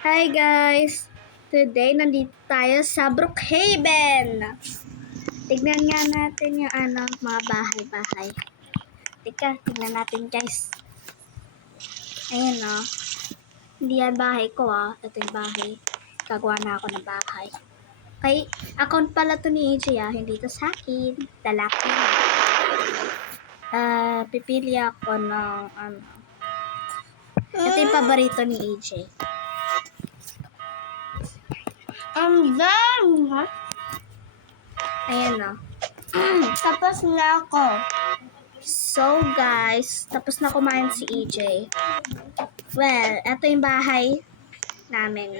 Hi guys! Today, nandito tayo sa Brookhaven. Tignan nga natin yung mga bahay-bahay. Tignan natin guys. Ayan o. Hindi yan bahay ko Ito yung bahay. Gagawa na ako ng bahay. Kay, account pala to ni AJ Hindi to sa akin. Lalaki. Pipili ako ng Ito yung paborito ni AJ. I'm done. Ayan o. Tapos na ako. So guys, tapos na kumain si EJ. Well, ito yung bahay namin.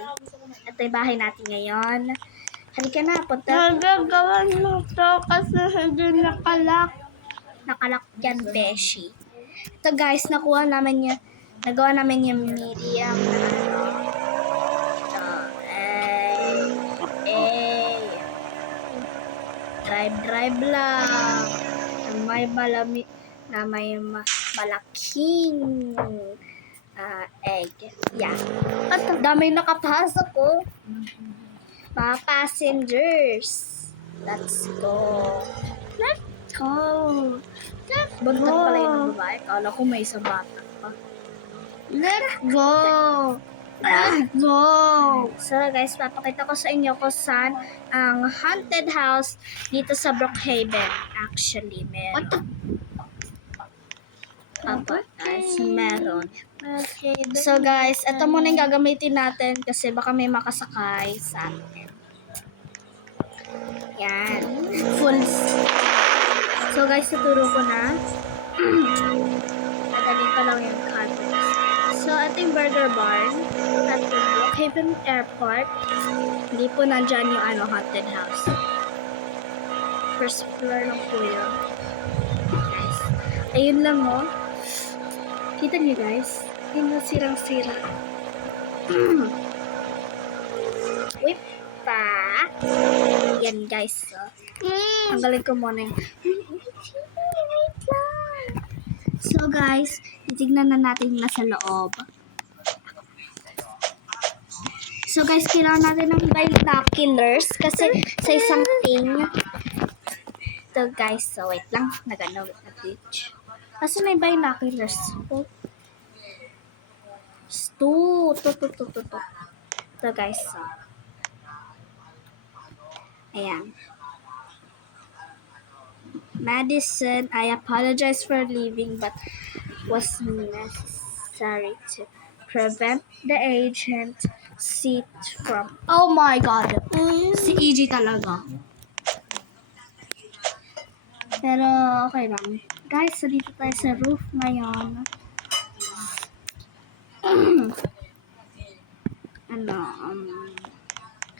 Ito yung bahay natin ngayon. Halika na, punta. Nagagawan mo to kasi hindi nakalak. Nakalak yan, Beshi. Ito guys, nagawa namin yung medium drive lang. Na may malaking egg. Yeah. At ang dami nakapasok ko. Mga passengers. Let's go. Buntot pala yung babae. Kala ko may isang bata pa. Let's go. So guys, papakita ko sa inyo kung saan ang haunted house dito sa Brookhaven. Actually, meron. Meron. Okay. So guys, ito muna yung gagamitin natin kasi baka may makasakay sa atin. Yan. So guys, tuturo ko na. Madali pa lang yung cards. So, ito yung Burger Barn at yung Brookhaven Airport. Hindi po nandyan yung haunted house. First floor lang po yun. Guys. Ayun lang Kita niyo guys? Ayun na sirang-sira. Whip pa. Yan guys. Ang galing ko muna yung So guys, titignan na natin yung nasa loob. So guys, kailangan natin ng binoculars kasi sa isang thing. Ito guys, so wait lang, nag-ano na pitch. Kasi may binoculars. Ito guys, so. Ayan. Madison, I apologize for leaving but was necessary to prevent the agent seat from... Oh my God! Si EG talaga. Pero okay lang. Guys, so dito tayo sa roof ngayon.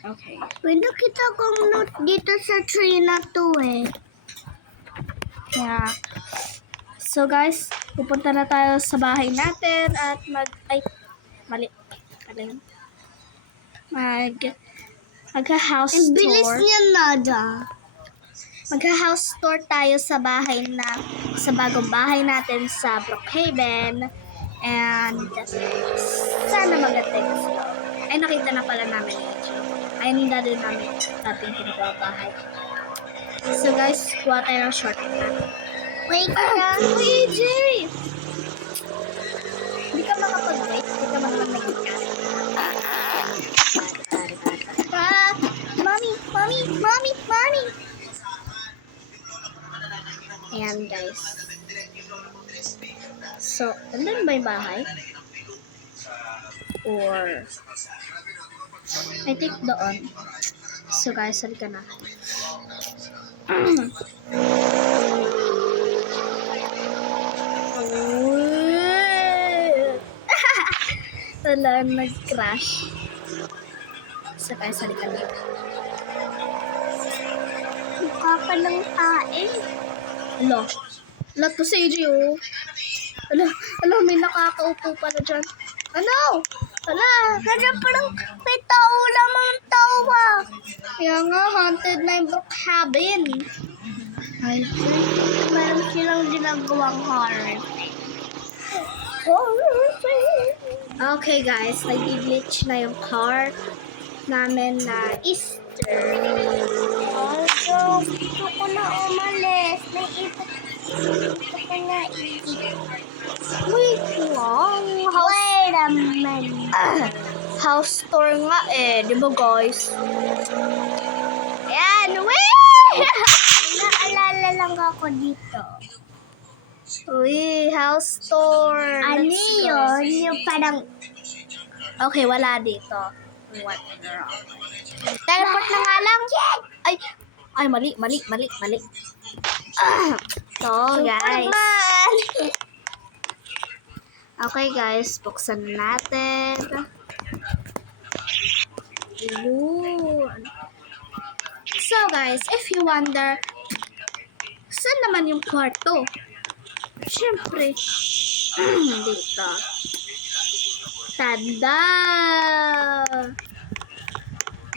Okay. May nakita kong note dito sa tree na to Yeah. So guys, pupunta na tayo sa bahay natin at magha-house tour. Bilis niya nada. Magha-house tour tayo sa bagong bahay natin sa Brookhaven. And sana maganda yung slow. Ay, nakita na pala namin yun. Ayun na din namin ating bahay. So guys, kuha tayo ng shortcut. Wait ka. Uy, AJ! Hindi ka makapag-wait. Hindi ka makapag-wait. Mommy! Ayan guys. So, andun ba yung bahay? Or I think doon. So guys, halika na. Wala, nag-crash. So guys, halika na. Mukha ka ng tae. Ala, to sa AJ Ala, may nakakaupo pala dyan. Ano? Ala, Kasi parang may tao lamang tawa. kaya nga, haunted na yung Brookhaven. Ay, meron silang ginagawang horror. Okay guys, nag-glitch na yung car namin na Easter. Although, gusto ko na umalis. May ipot. Gusto ko na iikot. Wait lang. Wait a minute. House tour nga eh, di ba guys? Ayan, wait! Naalala lang ako dito. Uy, house tour. Ano Let's go. yun? Yung parang... Okay, wala dito. What? Teleport na nga lang. Ay, mali. So, guys. Superman! Okay, guys. Buksan natin. Yun. So, guys, if you wonder, saan naman yung kwarto? Siyempre, dito. Tada!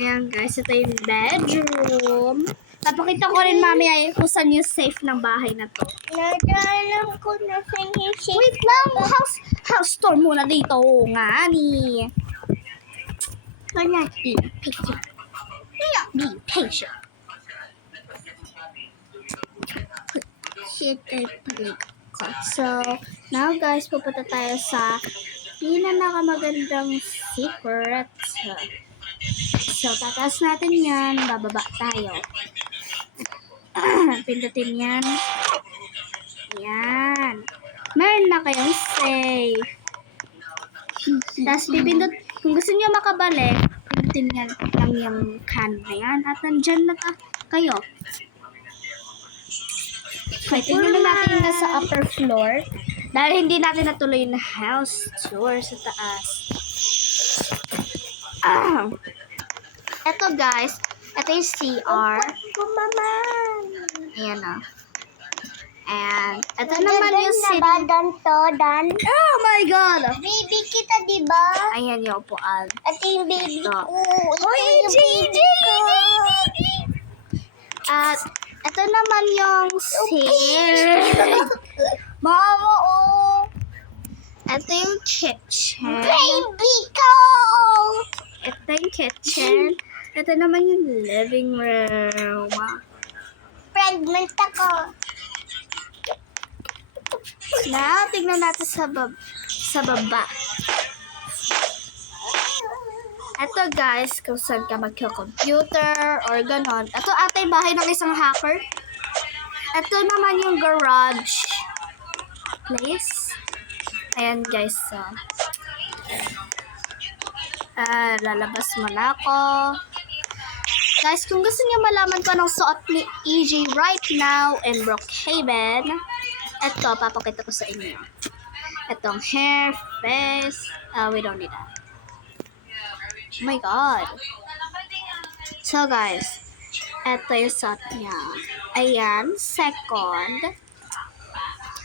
Ayan guys, ito yung bedroom. Papakita ko rin mamaya kung saan yung safe ng bahay na to. Nadalam ko na sa inyo siya. Wait lang, house tour muna dito nga ni. Wala picture. Be patient. Shit, ay palik ko. So, now guys, pupunta tayo sa pinakamagandang secret. So, tataas natin yan, bababa tayo. Pindutin yan. Yan. Meron na kayong save. Tapos pipindot, kung gusto niyo makabalik, pindutin yan lang yung can na yan. At nandyan na kayo. Okay, tingnan na natin na sa upper floor. Dahil hindi natin natuloy na house tour sa taas. Ito guys, ito yung CR. Kumaman. Ayan o. And, ito naman yung na ba sitting. dan to, Dan? Oh my God! Baby kita, di ba? Ayan yung upuan. Ito yung baby Ito. ko. Ito Hoy, yung JJ! baby ko. At, ito naman yung sink. Mama, oh! Ito yung kitchen. Baby ko! Ito yung kitchen. Ito naman yung living room. Pregnant ako. Now, tignan natin sa baba. Ito guys, kung saan ka magka-computer or ganon. Ito ata yung bahay ng isang hacker. Ito naman yung garage place. Ayan guys. So, lalabas muna ako. Guys, kung gusto niyo malaman ko anong suot ni EJ right now in Brookhaven, ito, papakita ko sa inyo. Itong hair, face, we don't need that. Oh my God. So guys, ito yung suot niya. Ayan, second.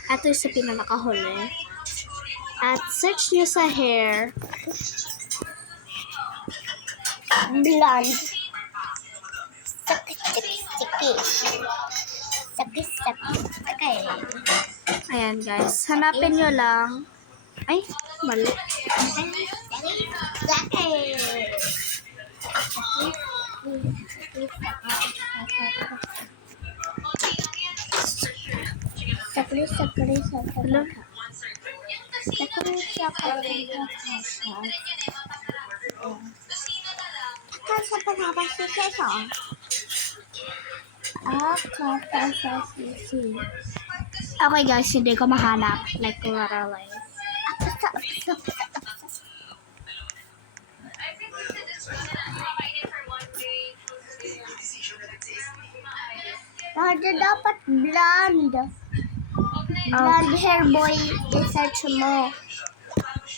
Ito yung sa pinakahuli. At search niyo sa hair. Blonde. Sakit. Okay. Ayan guys, hanapin nyo lang. Ay, mali. Sakit. Hello? Okay guys, hindi ko mahanap. Like, literally. Dapat blonde. Blonde hair boy. I-search mo.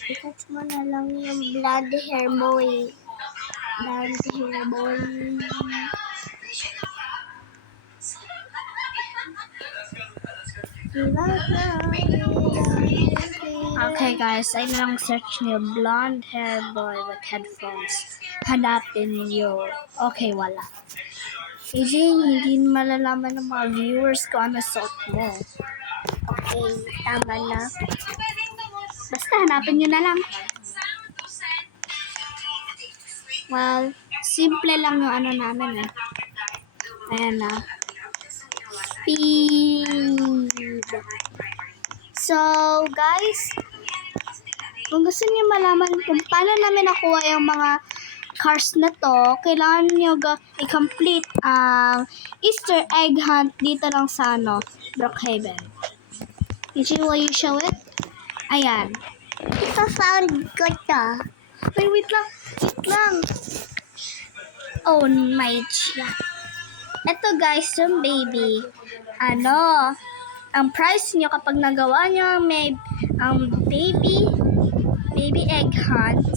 I-search mo na lang yung blonde hair boy. Blonde hair boy. Okay guys, ayun lang search niyo blonde hair boy with headphones. Hanapin niyo. Okay, wala. EJ, hindi malalaman ng mga viewers ko ano suot mo. Okay, tama na. Basta hanapin niyo na lang. Well, simple lang yung ano namin eh. Ayan na. Speed. So, guys, kung gusto niyo malaman kung paano namin nakuha yung mga cars na to, kailangan niyo i-complete ang Easter egg hunt dito lang sa Brookhaven. Will you show it? Ayan. Ipa-found ko to. Wait, wait lang. Oh my God. Ito guys, yung baby. Ang price niyo kapag nagawa niyo ang baby egg hunt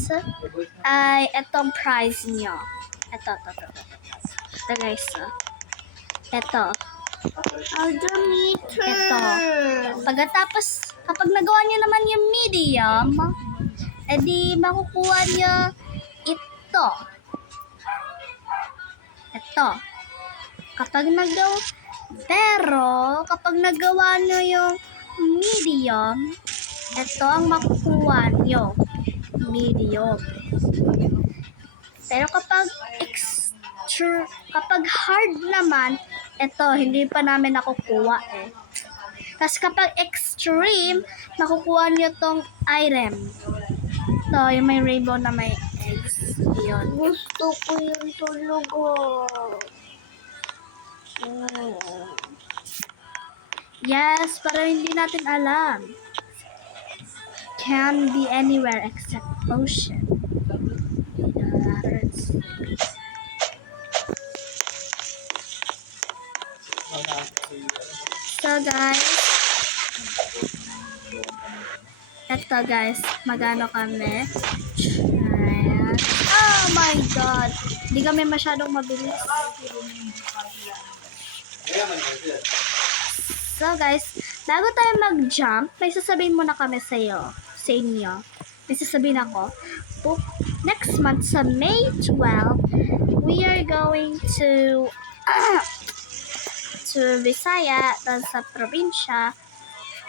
ay etong prize niyo. Ito guys. Ito. Odometer. Ito. Pagkatapos, kapag nagawa niyo naman yung medium, edi makukuha niyo ito. Ito. Kapag nagawa niyo yung medium, ito ang makukuha niyo. Medium. Pero kapag hard naman, ito, hindi pa namin nakukuha eh. Tapos kapag extreme, nakukuha niyo tong item. Ito, yung may rainbow na may eggs. Yun. Gusto ko yung tulugo. Yes, pero hindi natin alam. Can be anywhere except ocean. So guys, magano kami? Ayan. Oh my God! Hindi kami masyadong mabilis. So guys, bago tayo mag-jump, may sasabihin muna kami sa inyo. May sasabihin ako. Next month sa May 12, we are going to Visaya, doon sa probinsya.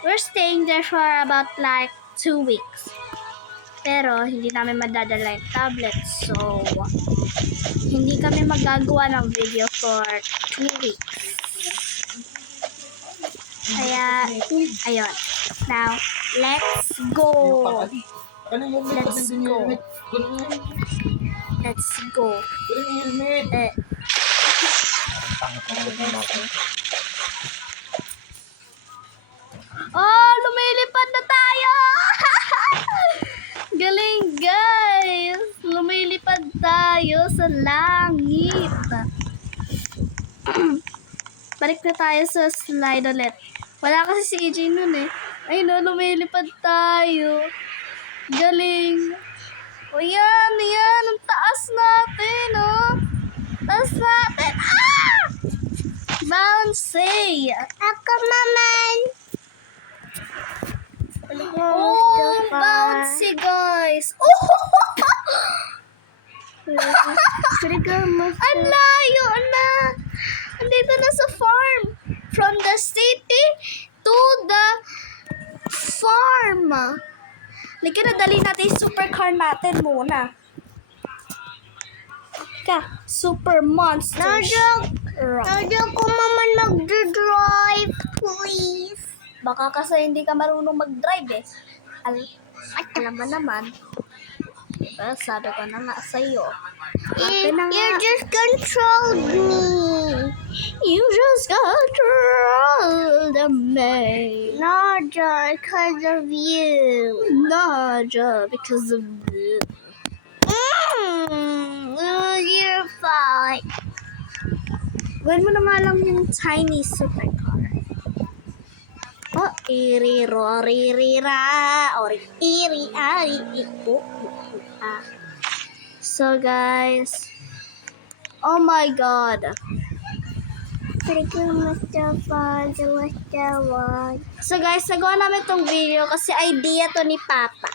We're staying there for about like 2 weeks. Pero hindi namin madadala yung tablet, so hindi kami magagawa ng video for 2 weeks. Kaya, ayun. Now, let's go. Let's go. Oh, lumilipad na tayo! Galing, guys! Lumilipad tayo sa langit. Balik na tayo sa slide ulit. Wala kasi si EJ nun eh. Ay no, lumilipad tayo. Galing. O yan. Ang taas natin, oh. Taas natin. Ah! Bouncy. Ako naman. Oh, bouncy, guys. Oh! Ang layo na. Andito na sa farm. From the city to the farm. Lika na, dali natin yung supercar natin muna. Super monster. Nadyo ko naman mag-drive, please. Baka kasi hindi ka marunong mag-drive eh. Alam mo naman. Sabi ko na nga sa'yo. You just controlled me. You just controlled me. Nadyo, because of you. Naja, because of you. You're fine. Gawin mo na nga lang yung tiny supercar. Oh, iri-ro, ri-ri-ra, or iri-ari, ah. So, guys, oh my God. So, guys, nagawa namin tong video kasi idea to ni Papa.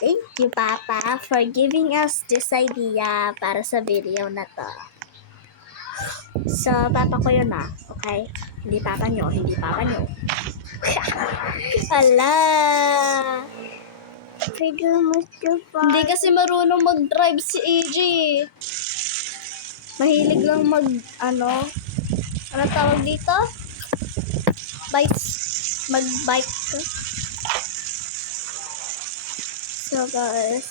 Thank you, Papa, for giving us this idea para sa video na to. So, Papa ko yun okay? Hindi Papa nyo. Ala! Pedro Mustafa. Hindi kasi marunong mag-drive si AJ. Mahilig lang ano tawag dito? Mag-bike. So guys,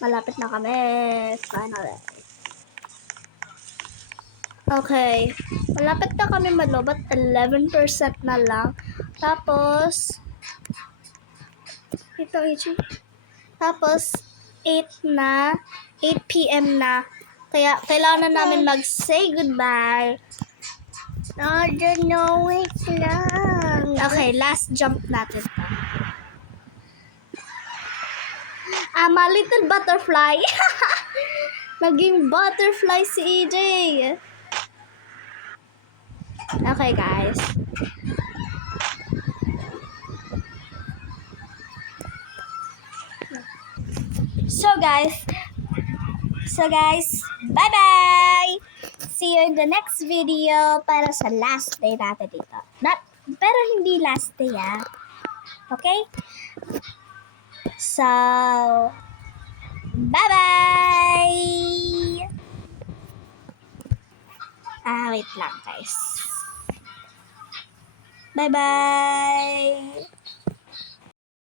malapit na kami. Finally. Okay. Malapit na kami malobot. 11% na lang. Tapos, ito, AJ. Tapos, 8 p.m. na. Kaya, kailangan na namin mag-say goodbye. No, wait lang. Okay, last jump natin to. I'm a little butterfly. Naging butterfly si EJ. Okay, guys. So guys, bye-bye! See you in the next video para sa last day natin dito. Pero hindi last day, Okay? So, bye-bye! Wait lang guys. Bye-bye!